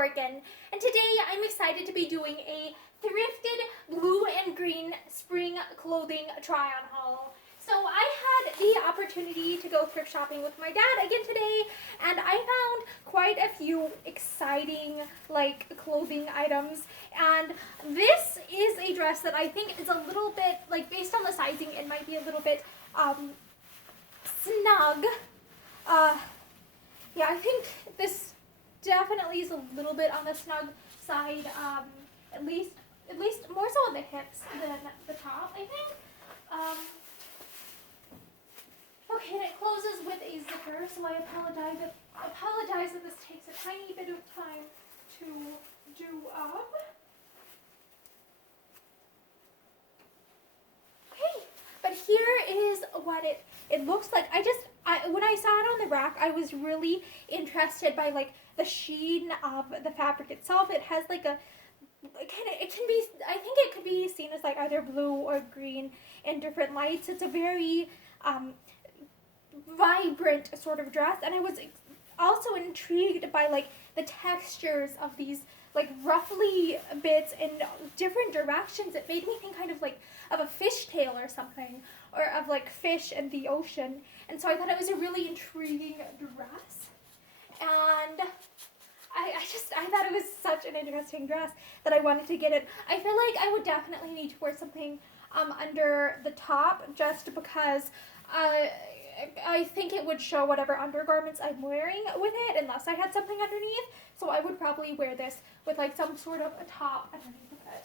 Morgan, and today I'm excited to be doing a thrifted blue and green spring clothing try-on haul. So I had the opportunity to go thrift shopping with my dad again today, and I found quite a few exciting clothing items. And this is a dress that I think is a little bit, based on the sizing, it might be a little bit snug. Yeah, I think this definitely is a little bit on the snug side, at least more so on the hips than the top, I think. Okay, and it closes with a zipper, so I apologize that this takes a tiny bit of time to do up. Okay, but here is what it looks like. When I saw it on the rack, I was really interested by the sheen of the fabric itself. It has I think it could be seen as either blue or green in different lights. It's a very vibrant sort of dress, and I was also intrigued by the textures of these ruffly bits in different directions. It made me think kind of of a fishtail or something, or of fish in the ocean. And so I thought it was a really intriguing dress, and I thought it was such an interesting dress that I wanted to get it. I feel like I would definitely need to wear something under the top, just because I think it would show whatever undergarments I'm wearing with it, unless I had something underneath. So I would probably wear this with some sort of a top underneath of it.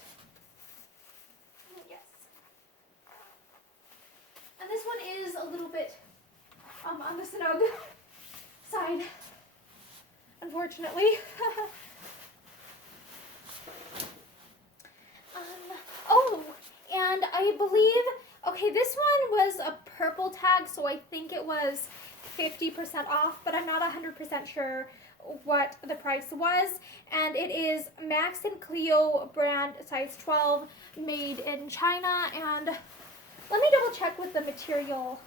Yes. And this one is a little bit on the snug side, unfortunately. Oh, and I believe, okay, this one was a purple tag, so I think it was 50% off, but I'm not 100% sure what the price was. And it is Max and Cleo brand, size 12, made in China. And let me double check with the material.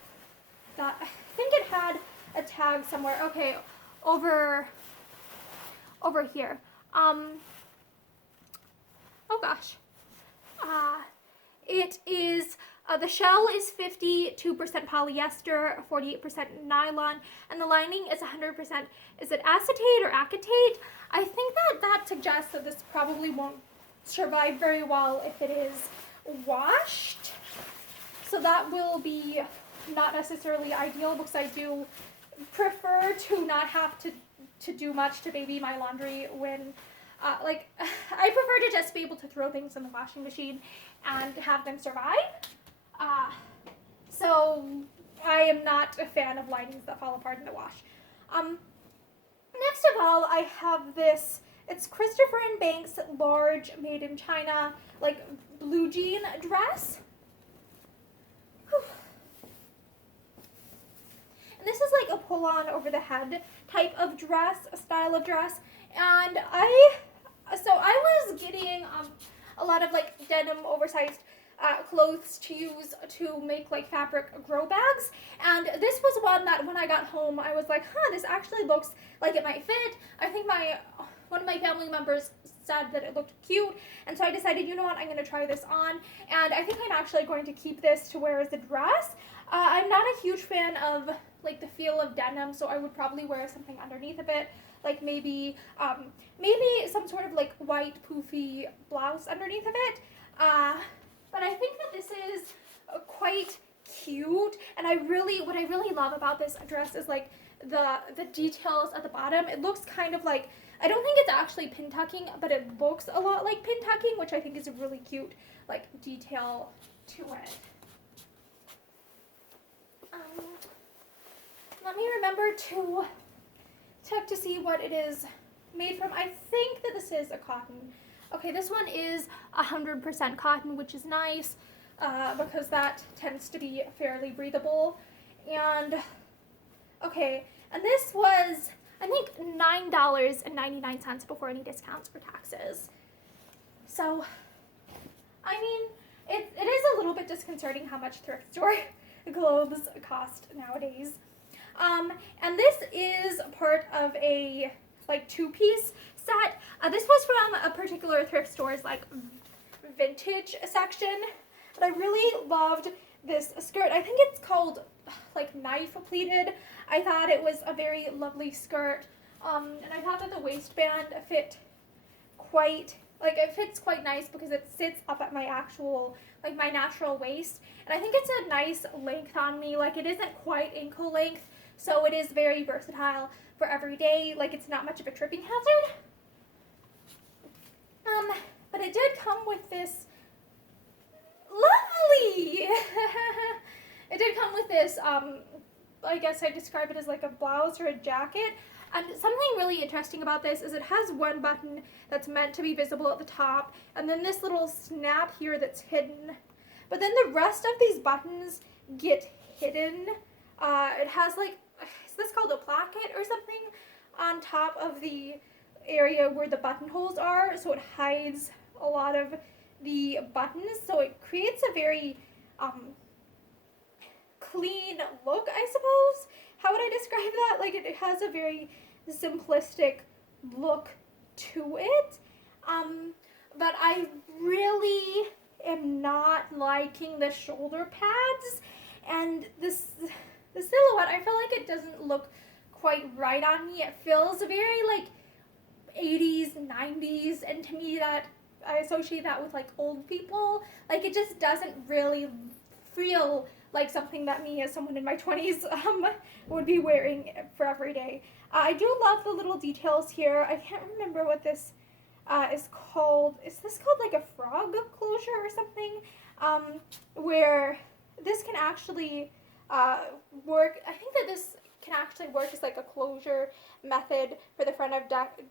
I think it had a tag somewhere. Okay, over here. Oh gosh. It is, the shell is 52% polyester, 48% nylon, and the lining is 100%, is it acetate or acetate? I think that suggests that this probably won't survive very well if it is washed. So that will be not necessarily ideal, because I do prefer to not have to do much to baby my laundry when I prefer to just be able to throw things in the washing machine and have them survive. So I am not a fan of linings that fall apart in the wash. Next of all, I have this. It's Christopher & Banks large, made in China, blue jean dress. Whew. And this is a pull-on over the head type of dress, a style of dress. And I was getting a lot of denim oversized clothes to use to make fabric grow bags, and this was one that when I got home I was like, this actually looks like it might fit. I think one of my family members said that it looked cute, and so I decided, you know what, I'm going to try this on, and I think I'm actually going to keep this to wear as a dress. I'm not a huge fan of the feel of denim, so I would probably wear something underneath of it, maybe some sort of white poofy blouse underneath of it. But I think that this is quite cute, and what I really love about this dress is the details at the bottom. It looks kind of I don't think it's actually pin tucking, but it looks a lot like pin tucking, which I think is a really cute detail to it. Let me remember to check to see what it is made from. I think that this is a cotton. Okay, this one is 100% cotton, which is nice, because that tends to be fairly breathable. And, okay, and this was, I think, $9.99 before any discounts for taxes. So, I mean, it is a little bit disconcerting how much thrift store clothes cost nowadays. And this is part of a like 2-piece set. This was from a particular thrift store's like vintage section, but I really loved this skirt. I think it's called like knife pleated. I thought it was a very lovely skirt, and I thought that the waistband fit quite, like it fits quite nice because it sits up at my actual, like my natural waist, and I think it's a nice length on me. Like it isn't quite ankle length, so it is very versatile for every day. Like it's not much of a tripping hazard. But it did come with this lovely, it did come with this, I guess I describe it as like a blouse or a jacket. And something really interesting about this is it has one button that's meant to be visible at the top, and then this little snap here that's hidden. But then the rest of these buttons get hidden. It has like, is this called a placket or something on top of the area where the buttonholes are, so it hides a lot of the buttons, so it creates a very clean look, I suppose. How would I describe that? Like it has a very simplistic look to it, but I really am not liking the shoulder pads, and the silhouette, I feel like it doesn't look quite right on me. It feels very like 80s, 90s, and to me that I associate that with like old people. Like it just doesn't really feel like something that me as someone in my 20s would be wearing for every day. I do love the little details here. I can't remember what this is called. Is this called like a frog closure or something? Where this can actually work. I think that this can actually work as like a closure method for the front of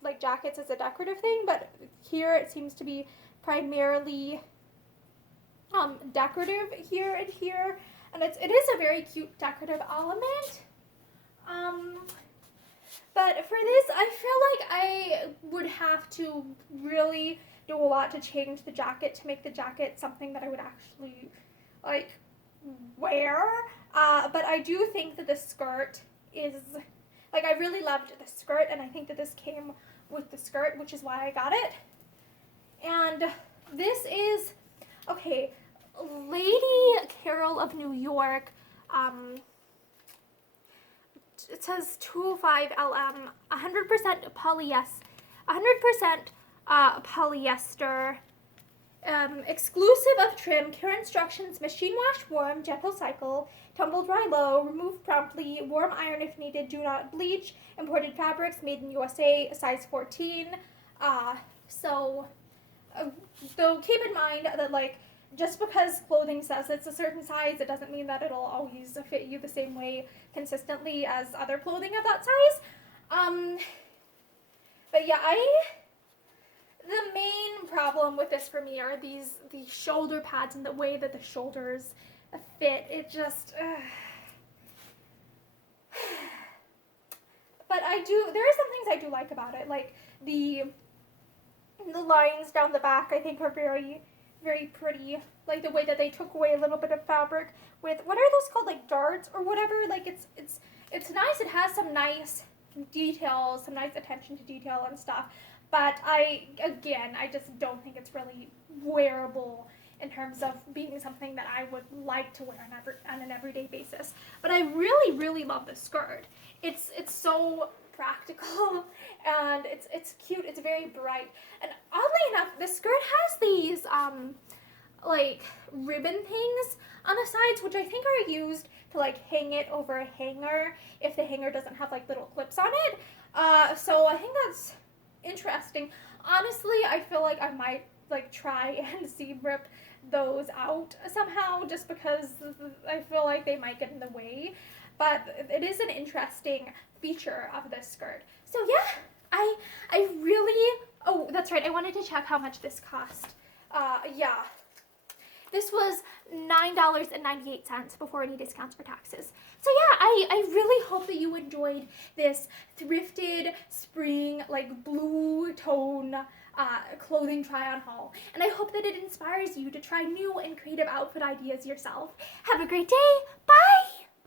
like jackets as a decorative thing, but here it seems to be primarily decorative here and here, and it is a very cute decorative element. But for this, I feel like I would have to really do a lot to change the jacket to make the jacket something that I would actually like wear. But I do think that the skirt is, like, I really loved the skirt, and I think that this came with the skirt, which is why I got it. And this is, okay, Lady Carol of New York, it says 205 LM, 100% polyester, exclusive of trim, care instructions, machine wash warm, gentle cycle, tumble dry low, remove promptly, warm iron if needed, do not bleach, imported fabrics, made in USA, size 14. So keep in mind that, like, just because clothing says it's a certain size, it doesn't mean that it'll always fit you the same way consistently as other clothing of that size. But yeah, the main problem with this for me are these shoulder pads and the way that the shoulders fit. It just, but there are some things I do like about it, like the lines down the back I think are very, very pretty. Like the way that they took away a little bit of fabric with, what are those called, like darts or whatever. Like it's nice. It has some nice details, some nice attention to detail and stuff. But I just don't think it's really wearable in terms of being something that I would like to wear on an everyday basis. But I really, really love the skirt. It's so practical, and it's cute. It's very bright, and oddly enough, the skirt has these like ribbon things on the sides, which I think are used to like hang it over a hanger if the hanger doesn't have like little clips on it. So I think that's interesting. Honestly, I feel like I might like try and seam rip those out somehow, just because I feel like they might get in the way. But it is an interesting feature of this skirt. So yeah, I really, oh, that's right, I wanted to check how much this cost. Yeah, this was $9.98 before any discounts or taxes. So yeah, I really hope that you enjoyed this thrifted spring, like blue tone clothing try on haul. And I hope that it inspires you to try new and creative outfit ideas yourself. Have a great day. Bye!